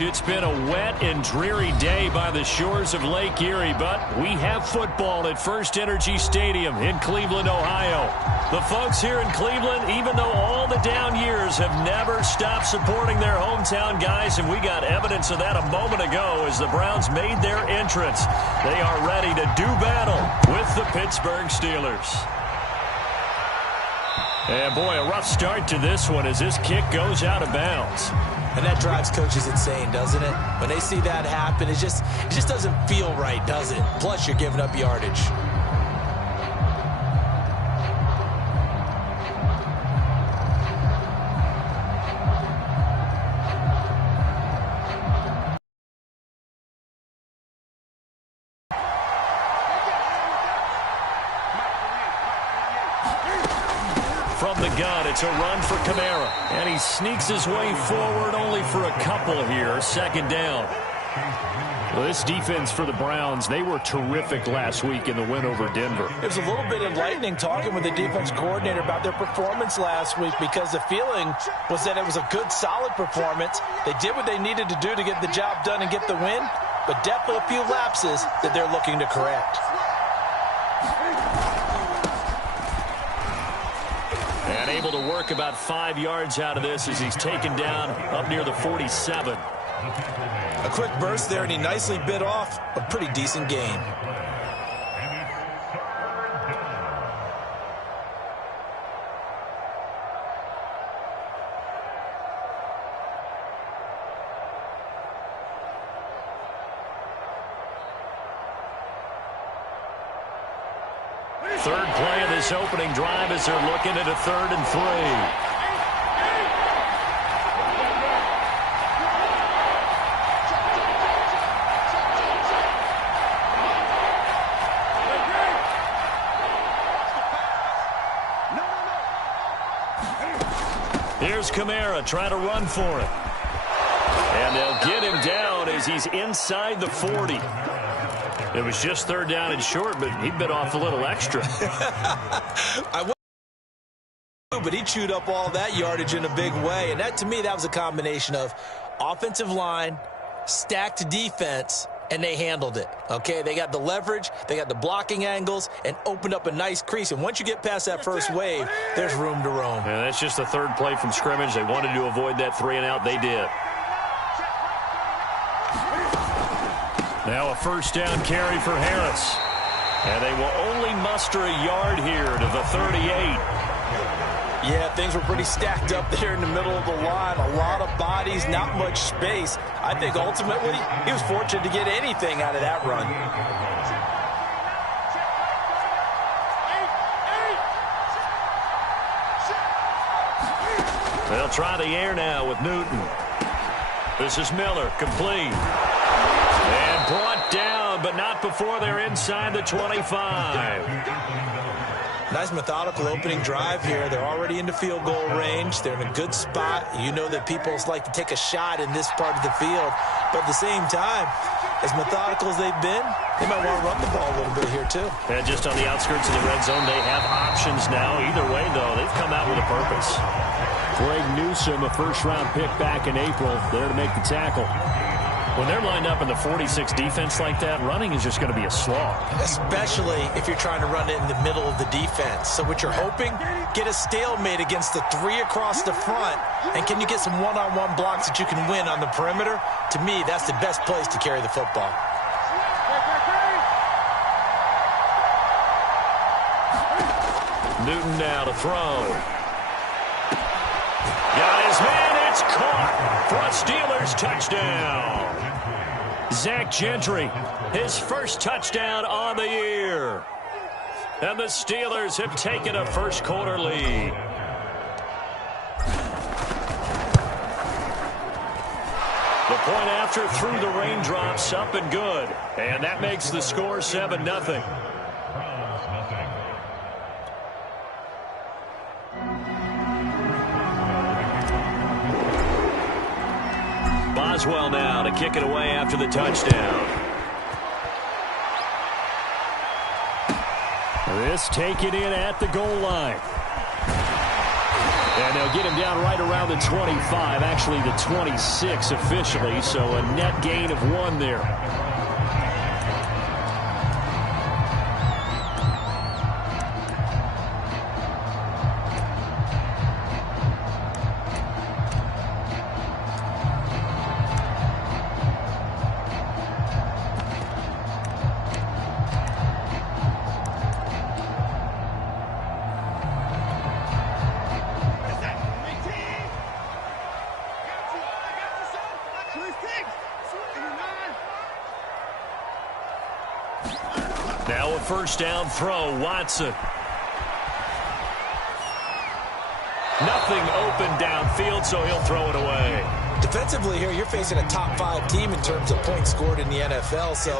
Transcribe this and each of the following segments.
It's been a wet and dreary day by the shores of Lake Erie, but we have football at First Energy Stadium in Cleveland, Ohio. The folks here in Cleveland, even though all the down years, have never stopped supporting their hometown guys, and we got evidence of that a moment ago as the Browns made their entrance. They are ready to do battle with the Pittsburgh Steelers. And boy, a rough start to this one as this kick goes out of bounds. And that drives coaches insane, doesn't it? When they see that happen, it just doesn't feel right, does it? Plus, you're giving up yardage. From the gun, it's a run for Kamara. And he sneaks his way forward only for a couple here. Second down. Well, this defense for the Browns, they were terrific last week in the win over Denver. It was a little bit enlightening talking with the defense coordinator about their performance last week because the feeling was that it was a good, solid performance. They did what they needed to do to get the job done and get the win, but definitely a few lapses that they're looking to correct. And able to work about 5 yards out of this as he's taken down up near the 47. A quick burst there, and he nicely bit off a pretty decent gain. Third play of this opening drive as they're looking at a 3rd and 3. Here's Kamara trying to run for it. And they'll get him down as he's inside the 40. It was just 3rd down and short, but he bit off a little extra. But he chewed up all that yardage in a big way. And that, to me, that was a combination of offensive line, stacked defense, and they handled it. Okay, they got the leverage, they got the blocking angles, and opened up a nice crease. And once you get past that first wave, there's room to roam. And that's just the 3rd play from scrimmage. They wanted to avoid that 3-and-out. They did. Now a 1st down carry for Harris. And they will only muster a yard here to the 38. Yeah, things were pretty stacked up there in the middle of the line. A lot of bodies, not much space. I think ultimately he was fortunate to get anything out of that run. They'll try the air now with Newton. This is Miller, complete. And brought down, but not before they're inside the 25. Nice methodical opening drive here. They're already into field goal range. They're in a good spot. You know that people like to take a shot in this part of the field. But at the same time, as methodical as they've been, they might want to run the ball a little bit here too. And just on the outskirts of the red zone, they have options now. Either way, though, they've come out with a purpose. Greg Newsome, a 1st-round pick back in April, there to make the tackle. When they're lined up in the 46 defense like that, running is just going to be a slog. Especially if you're trying to run it in the middle of the defense. So what you're hoping, get a stalemate against the 3 across the front. And can you get some one-on-one blocks that you can win on the perimeter? To me, that's the best place to carry the football. Newton now to throw. Got his man, it's caught for a Steelers touchdown. Zach Gentry, his 1st touchdown on the year. And the Steelers have taken a 1st-quarter lead. The point after through the raindrops, up and good. And that makes the score 7-0. Boswell now to kick it away after the touchdown. This taken in at the goal line. And they'll get him down right around the 25, actually the 26 officially, so a net gain of 1 there. Now a first down throw, Watson. Nothing open downfield, so he'll throw it away. Defensively here, you're facing a top 5 team in terms of points scored in the NFL. So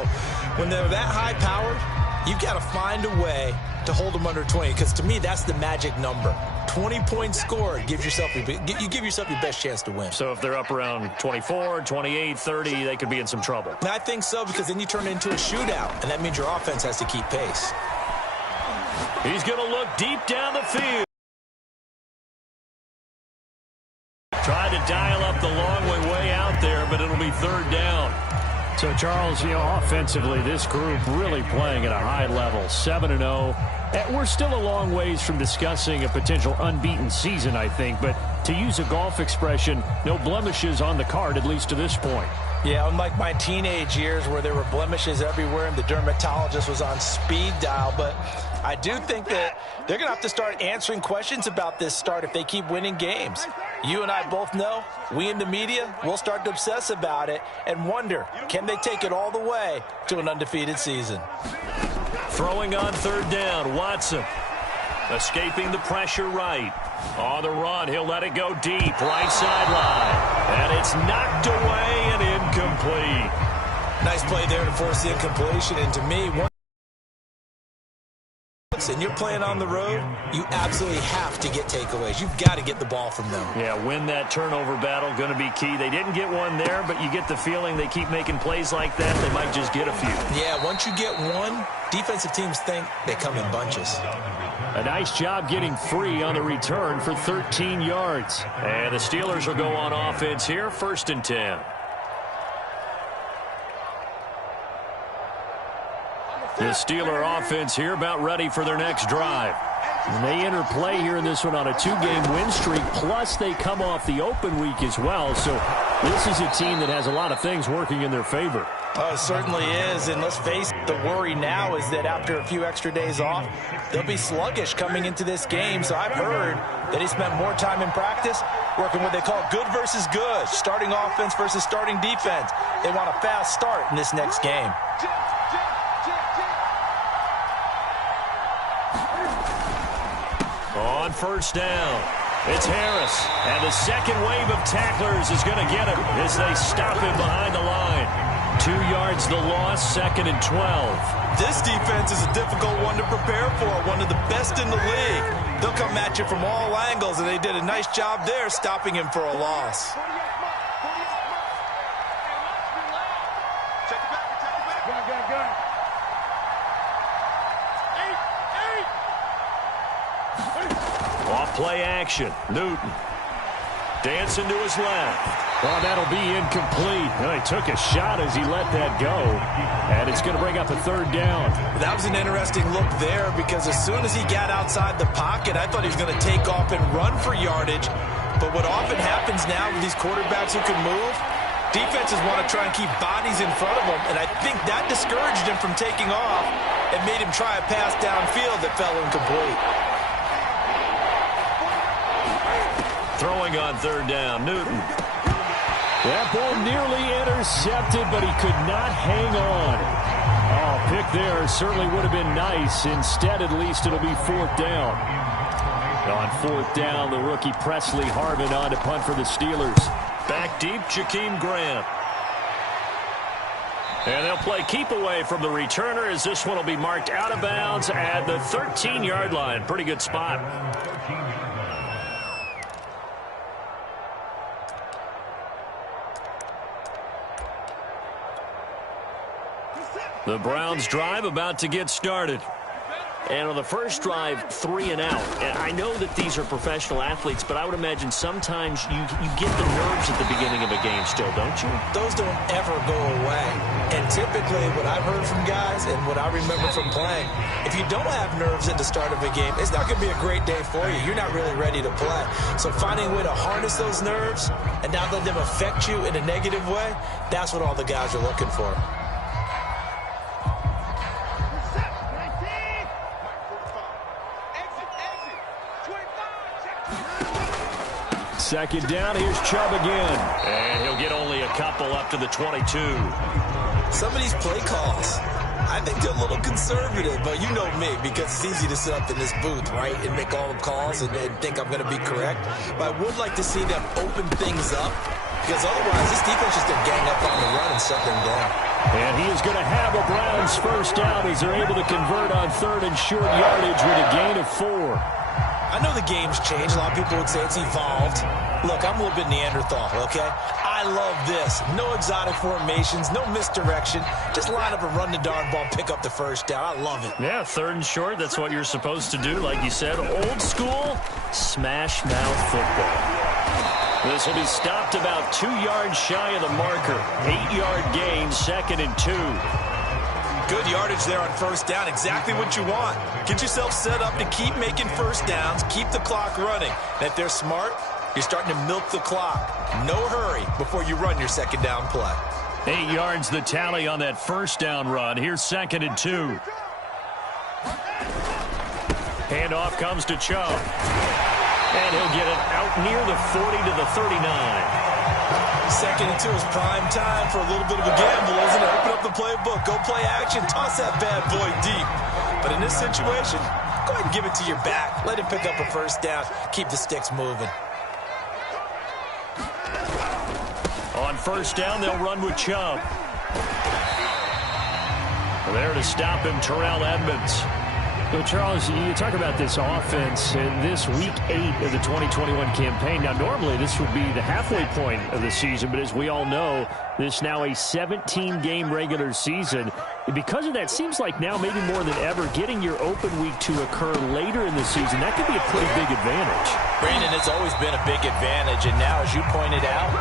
when they're that high-powered, you've got to find a way to hold them under 20. Because to me, that's the magic number. 20 points scored, you give yourself your best chance to win. So if they're up around 24, 28, 30, they could be in some trouble. And I think so, because then you turn it into a shootout, and that means your offense has to keep pace. He's going to look deep down the field. Try to dial up the long way out there, but it'll be third down. So, Charles, offensively, this group really playing at a high level, 7-0. We're still a long ways from discussing a potential unbeaten season, I think. But to use a golf expression, no blemishes on the card, at least to this point. Yeah, unlike my teenage years where there were blemishes everywhere and the dermatologist was on speed dial. But I do think that they're going to have to start answering questions about this start if they keep winning games. You and I both know, we in the media, we'll start to obsess about it and wonder, can they take it all the way to an undefeated season? Throwing on third down, Watson. Escaping the pressure right. On the run, he'll let it go deep, right sideline. And it's knocked away and incomplete. Nice play there to force the incompletion. And to me, and you're playing on the road, you absolutely have to get takeaways. You've got to get the ball from them. Yeah, win that turnover battle, going to be key. They didn't get one there, but you get the feeling they keep making plays like that, they might just get a few. Yeah, once you get one, defensive teams think they come in bunches. A nice job getting free on the return for 13 yards. And the Steelers will go on offense here, 1st and 10. The Steeler offense here about ready for their next drive. And they enter play here in this one on a 2-game win streak, plus they come off the open week as well. So this is a team that has a lot of things working in their favor. Oh, it certainly is. And let's face it, the worry now is that after a few extra days off, they'll be sluggish coming into this game. So I've heard that he spent more time in practice working what they call good versus good, starting offense versus starting defense. They want a fast start in this next game. On first down, it's Harris. And the second wave of tacklers is going to get him as they stop him behind the line. 2 yards the loss, 2nd and 12. This defense is a difficult one to prepare for, one of the best in the league. They'll come at you from all angles, and they did a nice job there stopping him for a loss. Play action. Newton. Dancing to his left. Well, that'll be incomplete. Well, he took a shot as he let that go. And it's going to bring up a 3rd down. That was an interesting look there because as soon as he got outside the pocket, I thought he was going to take off and run for yardage. But what often happens now with these quarterbacks who can move, defenses want to try and keep bodies in front of them. And I think that discouraged him from taking off and made him try a pass downfield that fell incomplete. Throwing on 3rd down, Newton. That ball nearly intercepted, but he could not hang on. Oh, pick there certainly would have been nice. Instead, at least, it'll be 4th down. On 4th down, the rookie Presley Harvin on to punt for the Steelers. Back deep, Jakeem Grant. And they'll play keep away from the returner as this one will be marked out of bounds at the 13-yard line. Pretty good spot. The Browns drive about to get started. And on the first drive, 3 and out. And I know that these are professional athletes, but I would imagine sometimes you get the nerves at the beginning of a game still, don't you? Those don't ever go away. And typically what I've heard from guys and what I remember from playing, if you don't have nerves at the start of a game, it's not going to be a great day for you. You're not really ready to play. So finding a way to harness those nerves and not let them affect you in a negative way, that's what all the guys are looking for. Second down, here's Chubb again. And he'll get only a couple up to the 22. Some of these play calls, I think they're a little conservative, but you know me, because it's easy to sit up in this booth, right, and make all the calls and think I'm going to be correct. But I would like to see them open things up, because otherwise this defense is going to gang up on the run and shut them down. And he is going to have a Browns first down as they're able to convert on 3rd and short yardage with a gain of 4. I know the game's changed. A lot of people would say it's evolved. Look, I'm a little bit Neanderthal, okay? I love this. No exotic formations, no misdirection. Just line up and run the darn ball, pick up the first down. I love it. Yeah, 3rd and short, that's what you're supposed to do. Like you said, old school, smash mouth football. This will be stopped about 2 yards shy of the marker. 8-yard gain, 2nd and 2. Good yardage there on first down. Exactly what you want. Get yourself set up to keep making first downs, keep the clock running. And if they're smart, you're starting to milk the clock. No hurry before you run your second down play. 8 yards the tally on that first down run. Here's 2nd and 2. Handoff comes to Chubb. And he'll get it out near the 40 to the 39. 2nd and 2 is prime time for a little bit of a gamble, isn't it? Open up the playbook, go play action, toss that bad boy deep. But in this situation, go ahead and give it to your back. Let him pick up a first down. Keep the sticks moving. On first down, they'll run with Chubb. There to stop him, Terrell Edmonds. So, Charles, you talk about this offense in this week 8 of the 2021 campaign. Now, normally this would be the halfway point of the season, but as we all know, this now a 17-game regular season. Because of that, seems like now maybe more than ever, getting your open week to occur later in the season, that could be a pretty big advantage. Brandon, it's always been a big advantage, and now, as you pointed out,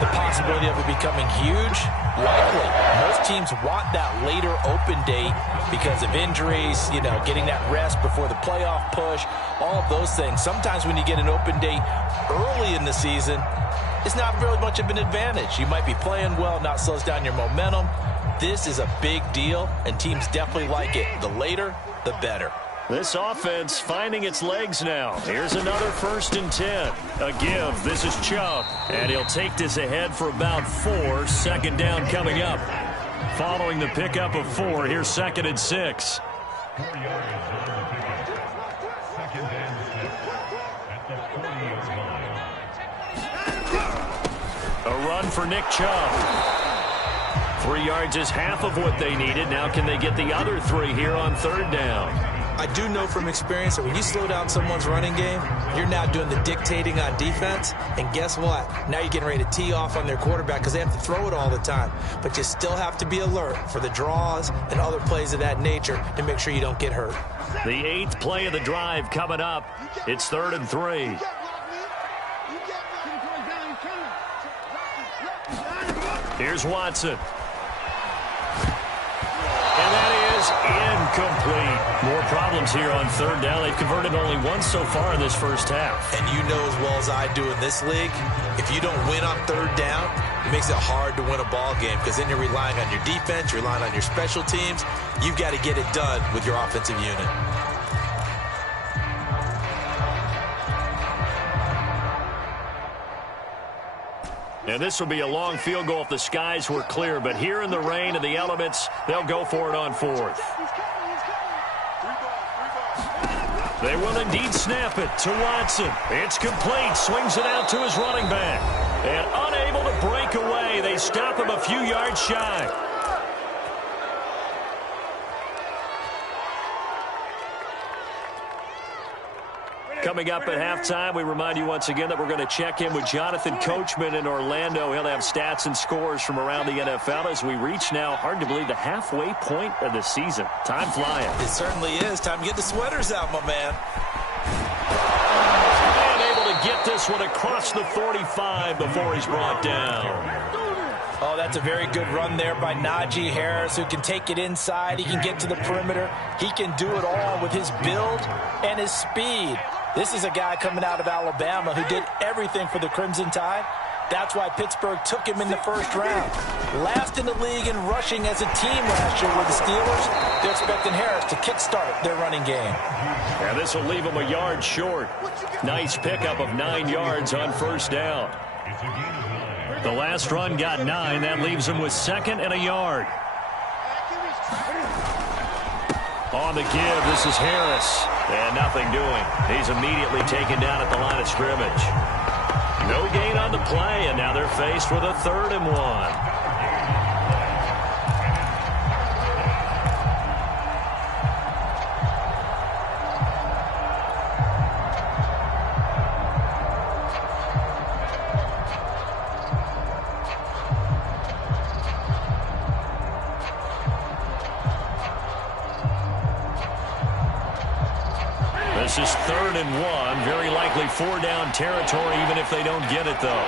the possibility of it becoming huge, likely. Most teams want that later open date because of injuries, you know, getting that rest before the playoff push, all of those things. Sometimes when you get an open date early in the season, it's not really much of an advantage. You might be playing well, not slows down your momentum. This is a big deal, and teams definitely like it. The later, the better. This offense finding its legs now. Here's another 1st and 10. A give. This is Chubb. And he'll take this ahead for about 4. 2nd down coming up. Following the pickup of 4, here's 2nd and 6. A run for Nick Chubb. 3 yards is half of what they needed. Now can they get the other 3 here on 3rd down? I do know from experience that when you slow down someone's running game, you're now doing the dictating on defense. And guess what? Now you're getting ready to tee off on their quarterback because they have to throw it all the time. But you still have to be alert for the draws and other plays of that nature to make sure you don't get hurt. The 8th play of the drive coming up. It's 3rd and 3. Here's Watson. And that is incomplete. More problems here on 3rd down. They've converted only once so far in this first half. And you know as well as I do in this league, if you don't win on 3rd down, it makes it hard to win a ball game because then you're relying on your defense, you're relying on your special teams. You've got to get it done with your offensive unit. And this will be a long field goal if the skies were clear. But here in the rain and the elements, they'll go for it on 4th. They will indeed snap it to Watson. It's complete. Swings it out to his running back. And unable to break away. They stop him a few yards shy. Coming up at halftime, we remind you once again that we're going to check in with Jonathan Coachman in Orlando. He'll have stats and scores from around the NFL as we reach now, hard to believe, the halfway point of the season. Time flying. It certainly is. Time to get the sweaters out, my man. And able to get this one across the 45 before he's brought down. Oh, that's a very good run there by Najee Harris, who can take it inside. He can get to the perimeter. He can do it all with his build and his speed. This is a guy coming out of Alabama who did everything for the Crimson Tide. That's why Pittsburgh took him in the first round. Last in the league in rushing as a team last year with the Steelers. They're expecting Harris to kickstart their running game. Yeah, this will leave him a yard short. Nice pickup of 9 yards on first down. The last run got 9. That leaves him with 2nd and a yard. On the give, this is Harris. And nothing doing. He's immediately taken down at the line of scrimmage. No gain on the play, and now they're faced with a 3rd and 1. This is 3rd and 1. Very likely 4-down territory, even if they don't get it, though.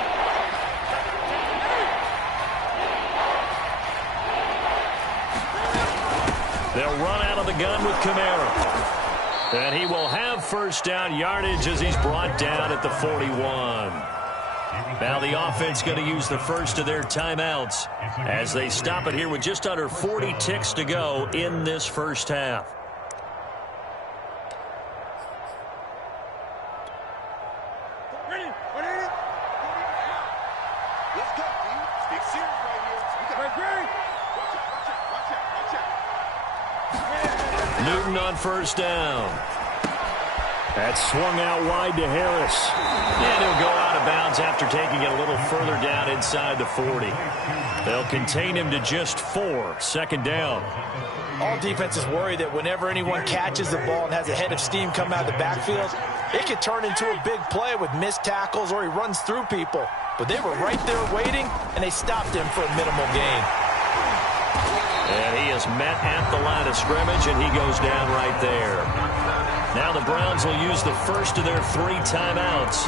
They'll run out of the gun with Kamara. And he will have first down yardage as he's brought down at the 41. Now the offense going to use the first of their timeouts as they stop it here with just under 40 ticks to go in this first half. Newton on first down. That's swung out wide to Harris. And he'll go out of bounds after taking it a little further down inside the 40. They'll contain him to just 4. 2nd down. All defenses worry that whenever anyone catches the ball and has a head of steam come out of the backfield, it could turn into a big play with missed tackles or he runs through people. But they were right there waiting, and they stopped him for a minimal gain. And he is met at the line of scrimmage, and he goes down right there. Now the Browns will use the first of their 3 timeouts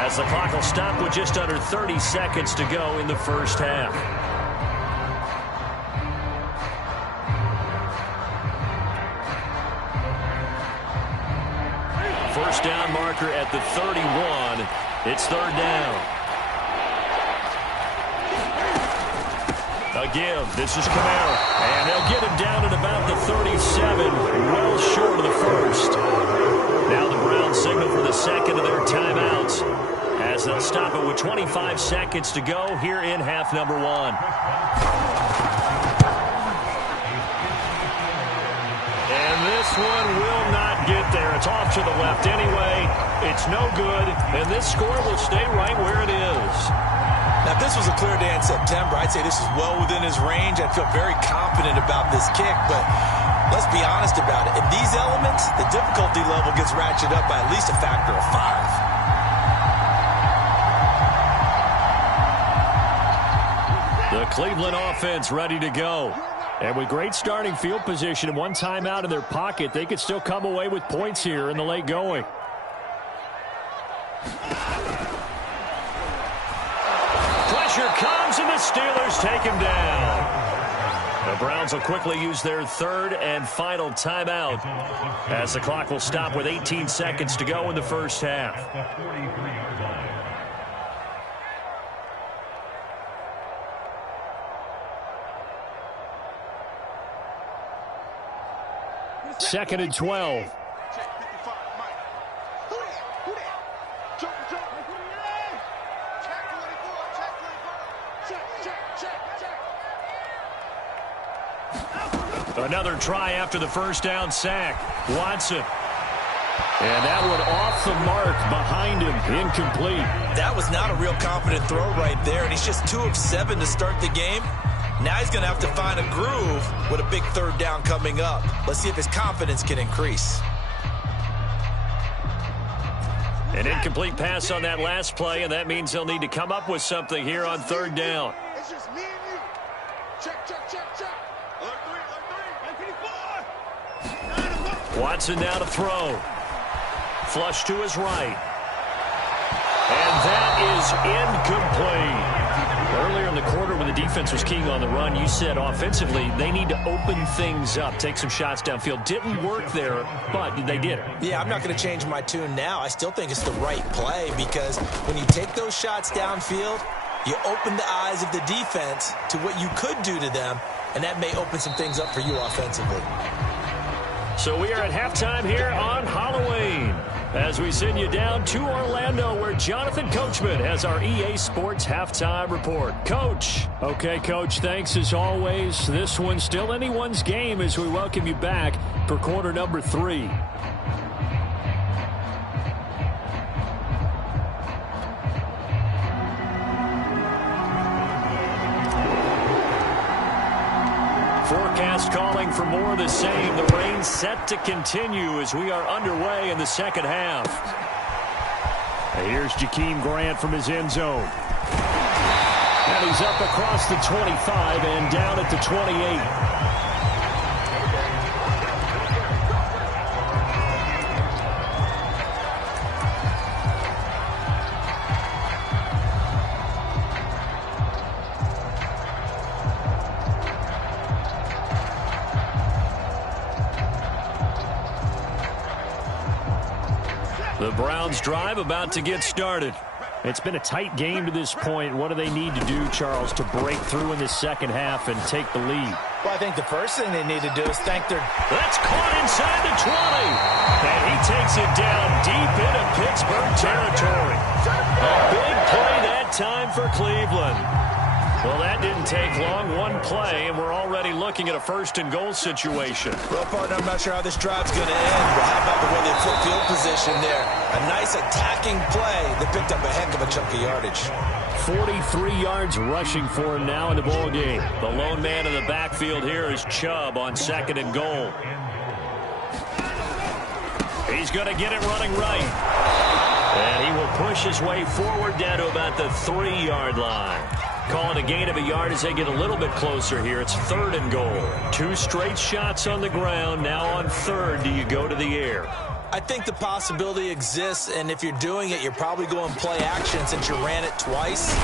as the clock will stop with just under 30 seconds to go in the first half. First down marker at the 31. It's 3rd down. A give. This is Kamara. And they'll get him down at about the 37, well short of the first. Now the Browns signal for the 2nd of their timeouts as they'll stop it with 25 seconds to go here in half number 1. And this one will not get there. It's off to the left anyway. It's no good, and this score will stay right where it is. Now, if this was a clear day in September, I'd say this is well within his range. I'd feel very confident about this kick, but let's be honest about it. In these elements, the difficulty level gets ratcheted up by at least a factor of 5. The Cleveland offense ready to go. And with great starting field position and 1 timeout in their pocket, they could still come away with points here in the late going. Pressure comes, and the Steelers take him down. The Browns will quickly use their 3rd and final timeout as the clock will stop with 18 seconds to go in the first half. Second and 12. Another try after the first down sack. Watson. And that one off the mark behind him. Incomplete. That was not a real confident throw right there, and he's just 2 of 7 to start the game. Now he's going to have to find a groove with a big 3rd down coming up. Let's see if his confidence can increase. An incomplete pass on that last play, and that means they'll need to come up with something here on third down. It's just me and you. Check, check, check, check. Alert three. Watson now to throw. Flush to his right. And that is incomplete. Earlier in the quarter when the defense was keying on the run, you said offensively they need to open things up, take some shots downfield. Didn't work there, but they did it. Yeah, I'm not going to change my tune now. I still think it's the right play because when you take those shots downfield, you open the eyes of the defense to what you could do to them, and that may open some things up for you offensively. So we are at halftime here on Halloween as we send you down to Orlando where Jonathan Coachman has our EA Sports halftime report. Coach. Okay, Coach, thanks as always. This one's still anyone's game as we welcome you back for quarter number 3. Forecast calling for more of the same. The rain set to continue as we are underway in the second half. Here's Jakeem Grant from his end zone. And he's up across the 25 and down at the 28. The Browns drive about to get started. It's been a tight game to this point. What do they need to do, Charles, to break through in the second half and take the lead? Well, I think the first thing they need to do is thank their... That's caught inside the 20. And he takes it down deep into Pittsburgh territory. A big play that time for Cleveland. Well, that didn't take long. One play, and we're already looking at a first-and-goal situation. Well, partner, I'm not sure how this drive's going to end, but how about the way they flip field position there? A nice attacking play that picked up a heck of a chunk of yardage. 43 yards rushing for him now in the ball game. The lone man in the backfield here is Chubb on second and goal. He's going to get it running right. And he will push his way forward down to about the 3-yard line. Calling a gain of a yard as they get a little bit closer here. It's third and goal. 2 straight shots on the ground. Now on third, do you go to the air? I think the possibility exists, and if you're doing it, you're probably going play action since you ran it twice. And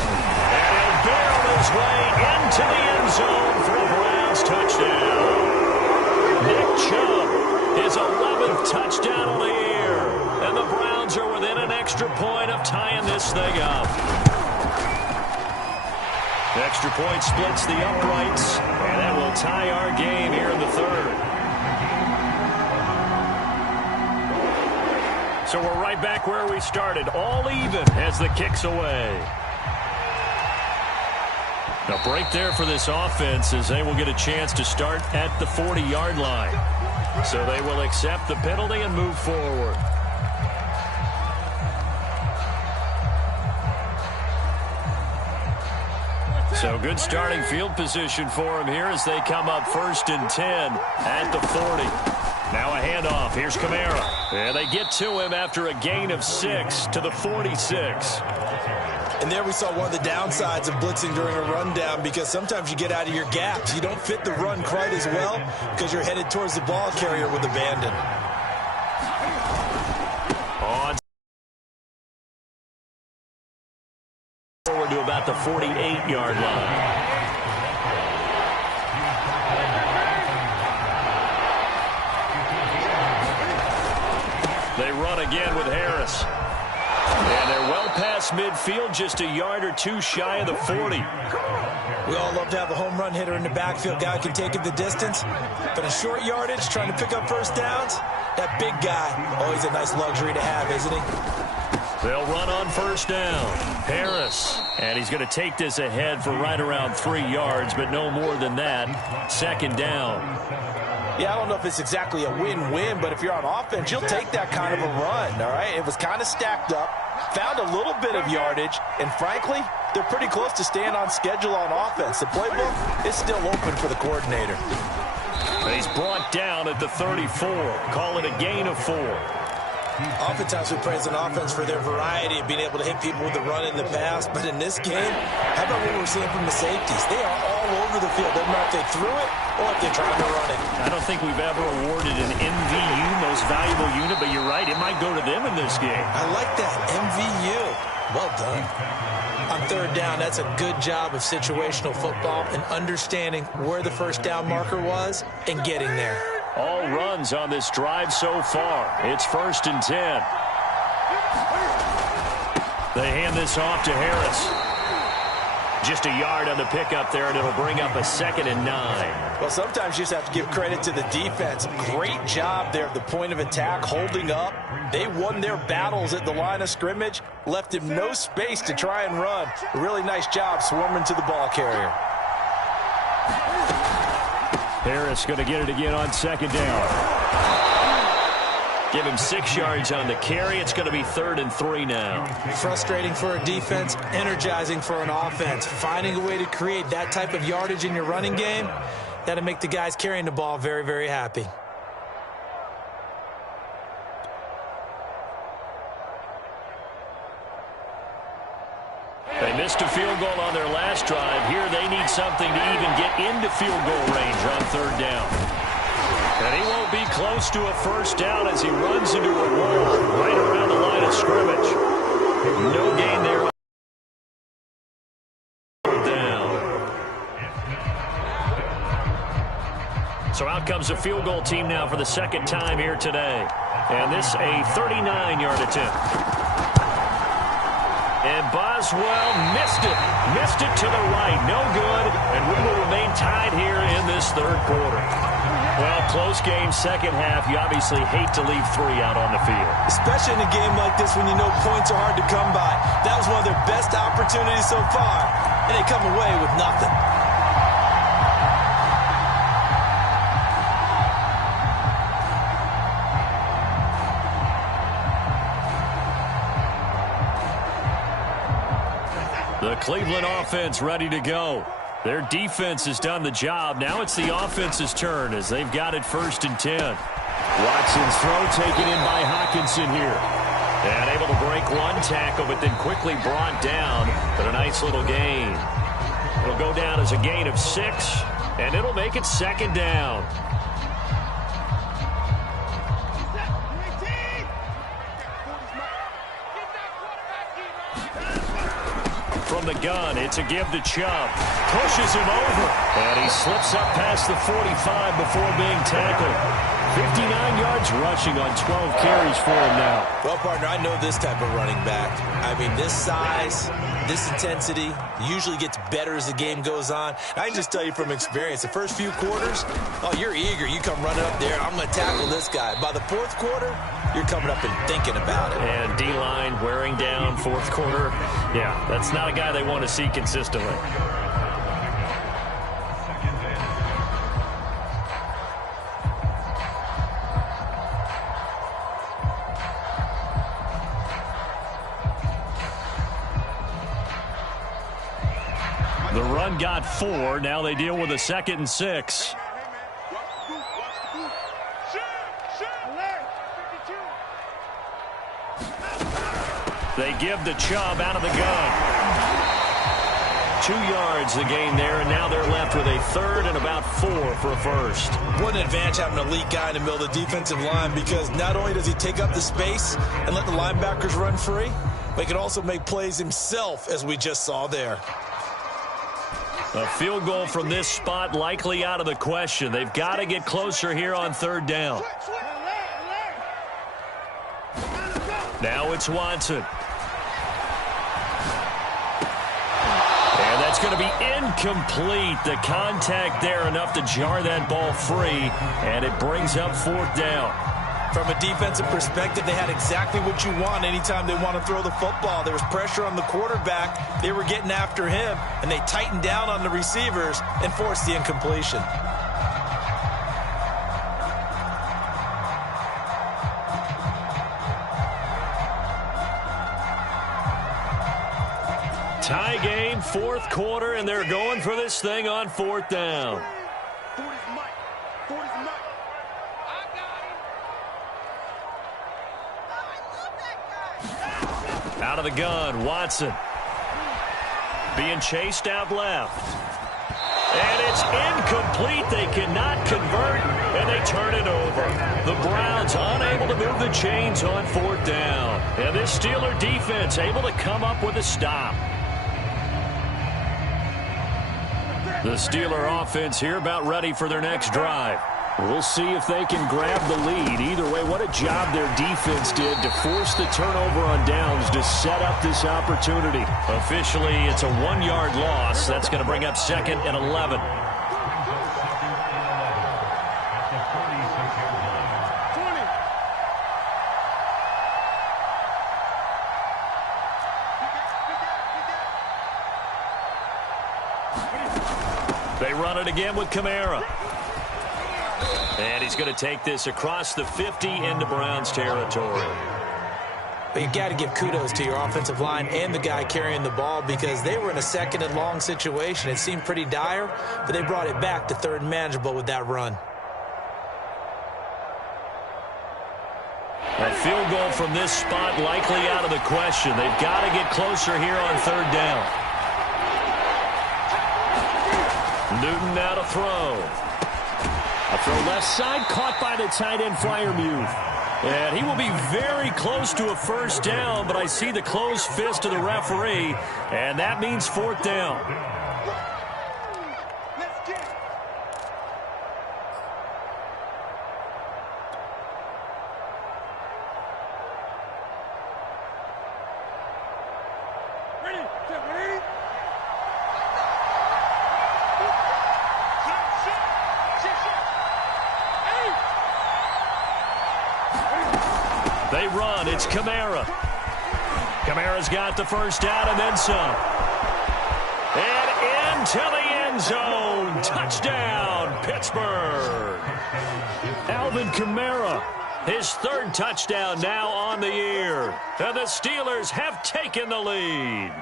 he'll barrel his way into the end zone for a Browns touchdown. Nick Chubb, his 11th touchdown on the year. And the Browns are within an extra point of tying this thing up. The extra point splits the uprights, and that will tie our game here in the third. So we're right back where we started, all even as the kick's away. A break there for this offense as they will get a chance to start at the 40-yard line. So they will accept the penalty and move forward. So good starting field position for him here as they come up first and 10 at the 40. Now a handoff. Here's Kamara. And they get to him after a gain of 6 to the 46. And there we saw one of the downsides of blitzing during a rundown because sometimes you get out of your gaps. You don't fit the run quite as well because you're headed towards the ball carrier with abandon. On forward to about the 48-yard line. They run again with Harris. And they're well past midfield, just a yard or two shy of the 40. We all love to have a home run hitter in the backfield. Guy can take it the distance. But in short yardage, trying to pick up first downs, that big guy, always a nice luxury to have, isn't he? They'll run on first down. Harris. And he's going to take this ahead for right around 3 yards, but no more than that. Second down. Yeah, I don't know if it's exactly a win-win, but if you're on offense, you'll take that kind of a run, all right? It was kind of stacked up, found a little bit of yardage, and frankly, they're pretty close to staying on schedule on offense. The playbook is still open for the coordinator. He's brought down at the 34. Call it a gain of 4. Oftentimes we praise an offense for their variety of being able to hit people with the run in the pass, but in this game, how about what we're seeing from the safeties? They are all over the field. Doesn't matter if they threw it or if they're trying to run it. I don't think we've ever awarded an MVU, most valuable unit, but you're right, it might go to them in this game. I like that, MVU. Well done. On third down, that's a good job of situational football and understanding where the first down marker was and getting there. All runs on this drive so far. It's 1st and 10. They hand this off to Harris. Just a yard on the pickup there, and it'll bring up a 2nd and 9. Well, sometimes you just have to give credit to the defense. Great job there at the point of attack, holding up. They won their battles at the line of scrimmage, left him no space to try and run. A really nice job swarming to the ball carrier. Harris going to get it again on 2nd down. Give him 6 yards on the carry. It's going to be 3rd and 3 now. Frustrating for a defense, energizing for an offense. Finding a way to create that type of yardage in your running game, that'll make the guys carrying the ball very, very happy. They missed a field goal on their last drive. Here they need something to even get into field goal range on 3rd down. And he won't be close to a first down as he runs into a wall right around the line of scrimmage. No gain there. Down. So out comes the field goal team now for the 2nd time here today. And this a 39-yard attempt. And Boswell missed it. Missed it to the right. No good. And we will remain tied here in this 3rd quarter. Well, close game, 2nd half. You obviously hate to leave 3 out on the field. Especially in a game like this when you know points are hard to come by. That was one of their best opportunities so far. And they come away with nothing. The Cleveland offense ready to go. Their defense has done the job. Now it's the offense's turn as they've got it 1st and 10. Watson's throw taken in by Hockenson here. And able to break one tackle, but then quickly brought down. But a nice little gain. It'll go down as a gain of 6, and it'll make it 2nd down. From the gun, it's a give to Chubb. Pushes him over. And he slips up past the 45 before being tackled. 59 yards rushing on 12 carries for him now. Well, partner, I know this type of running back. I mean, this size, this intensity usually gets better as the game goes on. I can just tell you from experience, the first few quarters, oh, you're eager. You come running up there. I'm going to tackle this guy. By the 4th quarter, you're coming up and thinking about it. And D-line wearing down 4th quarter. Yeah, that's not a guy they want to see consistently. The run got 4. Now they deal with a 2nd and 6. They give the Chubb out of the gun. 2 yards the gain there, and now they're left with a 3rd and about 4 for a first. What an advantage having an elite guy in the middle of the defensive line, because not only does he take up the space and let the linebackers run free, but he can also make plays himself, as we just saw there. A field goal from this spot likely out of the question. They've got to get closer here on 3rd down. Now it's Watson. And that's going to be incomplete. The contact there enough to jar that ball free, and it brings up 4th down. From a defensive perspective, they had exactly what you want anytime they want to throw the football. There was pressure on the quarterback. They were getting after him, and they tightened down on the receivers and forced the incompletion. Tie game, 4th quarter, and they're going for this thing on 4th down. Out of the gun, Watson. Being chased out left. And it's incomplete. They cannot convert, and they turn it over. The Browns unable to move the chains on 4th down. And this Steeler defense able to come up with a stop. The Steeler offense here about ready for their next drive. We'll see if they can grab the lead. Either way, what a job their defense did to force the turnover on downs to set up this opportunity. Officially, it's a 1-yard loss. That's going to bring up 2nd and 11. They run it again with Kamara. And he's going to take this across the 50 into Browns territory. But you got to give kudos to your offensive line and the guy carrying the ball because they were in a 2nd and long situation. It seemed pretty dire, but they brought it back to 3rd and manageable with that run. A field goal from this spot likely out of the question. They've got to get closer here on 3rd down. Newton now to throw. A throw left side, caught by the tight end Freiermuth. And he will be very close to a 1st down, but I see the closed fist of the referee, and that means 4th down. Let's get it. Ready? Ready? They run. It's Kamara. Kamara's got the 1st down and then some. And into the end zone. Touchdown, Pittsburgh. Alvin Kamara. His 3rd touchdown now on the year. And the Steelers have taken the lead.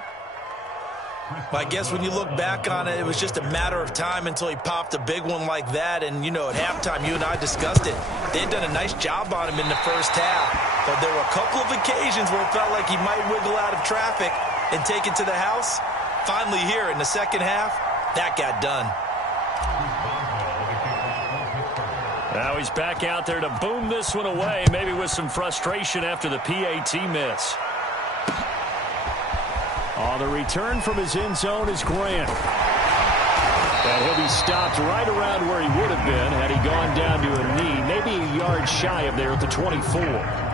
I guess when you look back on it, it was just a matter of time until he popped a big one like that. And, you know, at halftime, you and I discussed it. They had done a nice job on him in the 1st half. But there were a couple of occasions where it felt like he might wiggle out of traffic and take it to the house. Finally here in the 2nd half, that got done. Now he's back out there to boom this one away, maybe with some frustration after the PAT miss. On the return from his end zone is Grant. And he'll be stopped right around where he would have been had he gone down to a knee, maybe a yard shy of there at the 24.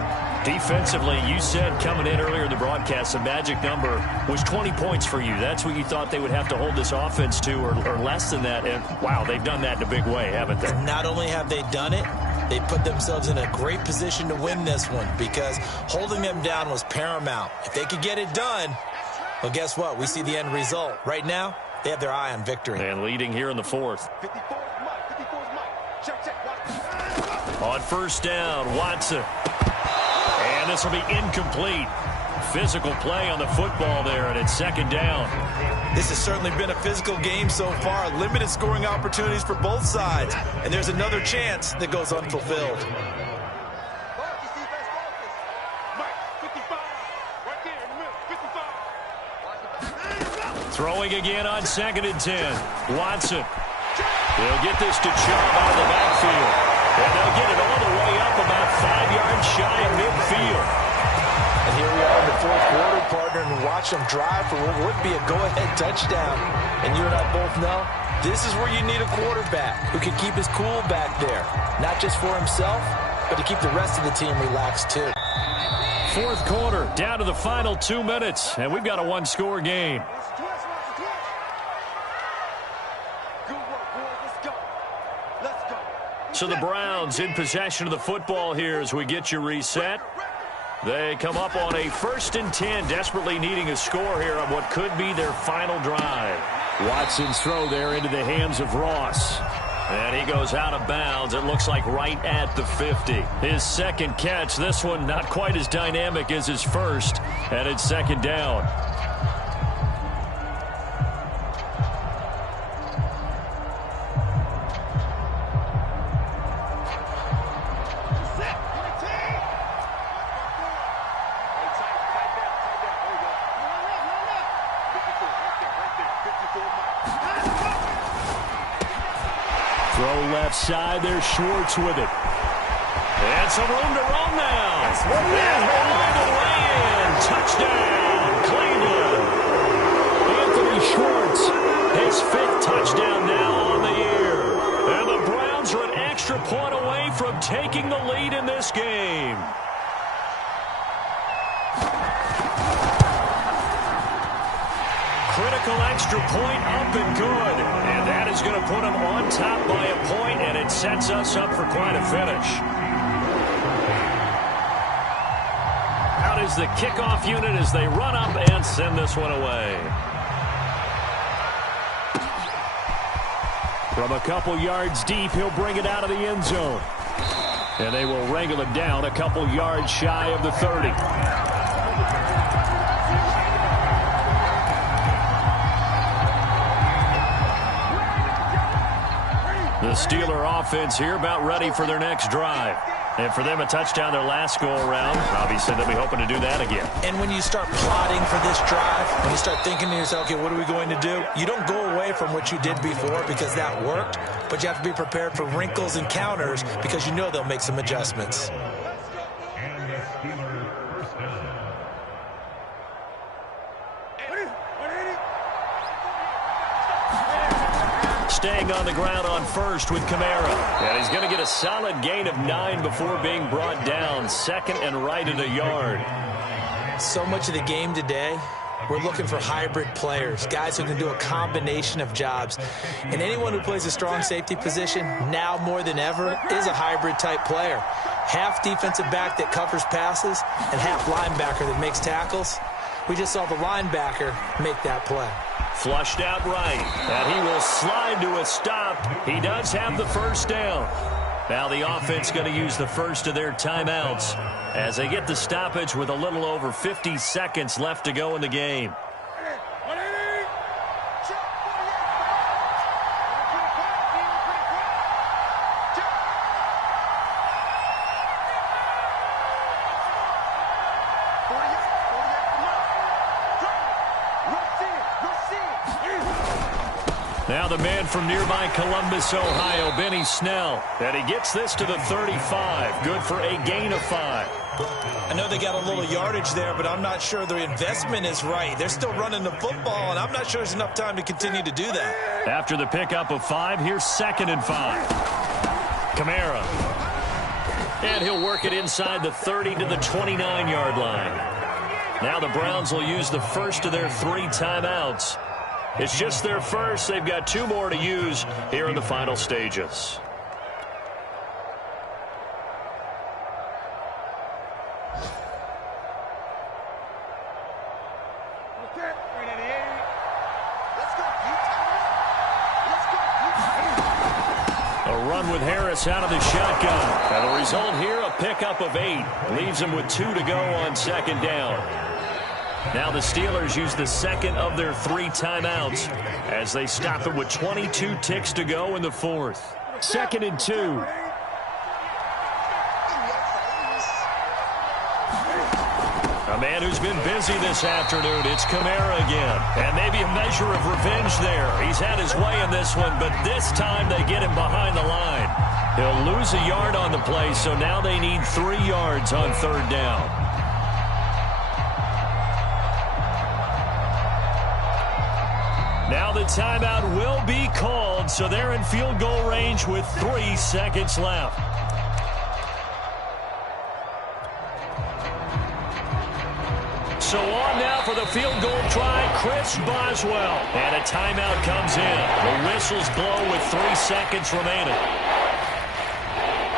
Defensively, you said coming in earlier in the broadcast, the magic number was 20 points for you. That's what you thought they would have to hold this offense to or less than that. And, wow, they've done that in a big way, haven't they? Not only have they done it, they put themselves in a great position to win this one because holding them down was paramount. If they could get it done, well, guess what? We see the end result. Right now, they have their eye on victory. And leading here in the 4th. 54's Mike. 54's Mike. Check. On 1st down, Watson. And this will be incomplete. Physical play on the football there, and it's 2nd down. This has certainly been a physical game so far. Limited scoring opportunities for both sides. And there's another chance that goes unfulfilled. Throwing again on 2nd and 10. Watson. They'll get this to Chubb out of the backfield. And they'll get it all the way up about 5 yards shy of midfield. And here we are in the 4th quarter, partner, and watch them drive for what would be a go-ahead touchdown. And you and I both know this is where you need a quarterback who can keep his cool back there. Not just for himself, but to keep the rest of the team relaxed too. 4th quarter, down to the final 2 minutes, and we've got a 1-score game. So the Browns in possession of the football here as we get you reset. They come up on a 1st and 10, desperately needing a score here on what could be their final drive. Watson's throw there into the hands of Ross. And he goes out of bounds, it looks like right at the 50. His 2nd catch, this one not quite as dynamic as his 1st, and it's 2nd down. Throw left side. There's Schwartz with it. And some room to roam now. And all the way in. Touchdown, Cleveland. Anthony Schwartz, his 5th touchdown now on the year. And the Browns are an extra point away from taking the lead in this game. Critical extra point up and good. And that is going to put them on top by a point, and it sets us up for quite a finish. Out is the kickoff unit as they run up and send this one away. From a couple yards deep, he'll bring it out of the end zone. And they will wrangle it down a couple yards shy of the 30. The Steeler offense here about ready for their next drive. And for them, a touchdown their last go-around. Obviously, they'll be hoping to do that again. And when you start plotting for this drive, when you start thinking to yourself, okay, what are we going to do? You don't go away from what you did before because that worked, but you have to be prepared for wrinkles and counters because you know they'll make some adjustments. Staying on the ground on first with Kamara. And he's going to get a solid gain of 9 before being brought down. 2nd and right at a yard. So much of the game today, we're looking for hybrid players, guys who can do a combination of jobs. And anyone who plays a strong safety position, now more than ever, is a hybrid type player. Half defensive back that covers passes and half linebacker that makes tackles. We just saw the linebacker make that play. Flushed out right, and he will slide to a stop. He does have the first down. Now the offense going to use the first of their timeouts as they get the stoppage with a little over 50 seconds left to go in the game. Now the man from nearby Columbus, Ohio, Benny Snell. And he gets this to the 35. Good for a gain of 5. I know they got a little yardage there, but I'm not sure the investment is right. They're still running the football, and I'm not sure there's enough time to continue to do that. After the pickup of 5, here's 2nd and 5. Kamara. And he'll work it inside the 30 to the 29-yard line. Now the Browns will use the first of their 3 timeouts. It's just their first. They've got 2 more to use here in the final stages. A run with Harris out of the shotgun. And the result here, a pickup of 8. Leaves him with 2 to go on 2nd down. Now the Steelers use the 2nd of their 3 timeouts as they stop it with 22 ticks to go in the 4th. 2nd and 2. A man who's been busy this afternoon. It's Kamara again. And maybe a measure of revenge there. He's had his way in this one, but this time they get him behind the line. He'll lose a yard on the play, so now they need 3 yards on 3rd down. Now the timeout will be called, so they're in field goal range with 3 seconds left. So on now for the field goal try, Chris Boswell. And a timeout comes in. The whistles blow with 3 seconds remaining.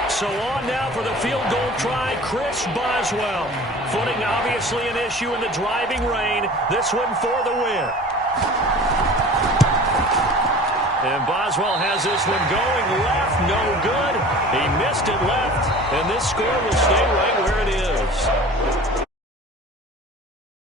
So on now for the field goal try, Chris Boswell. Footing obviously an issue in the driving rain. This one for the win. And Boswell has this one going left, no good. He missed it left, and this score will stay right.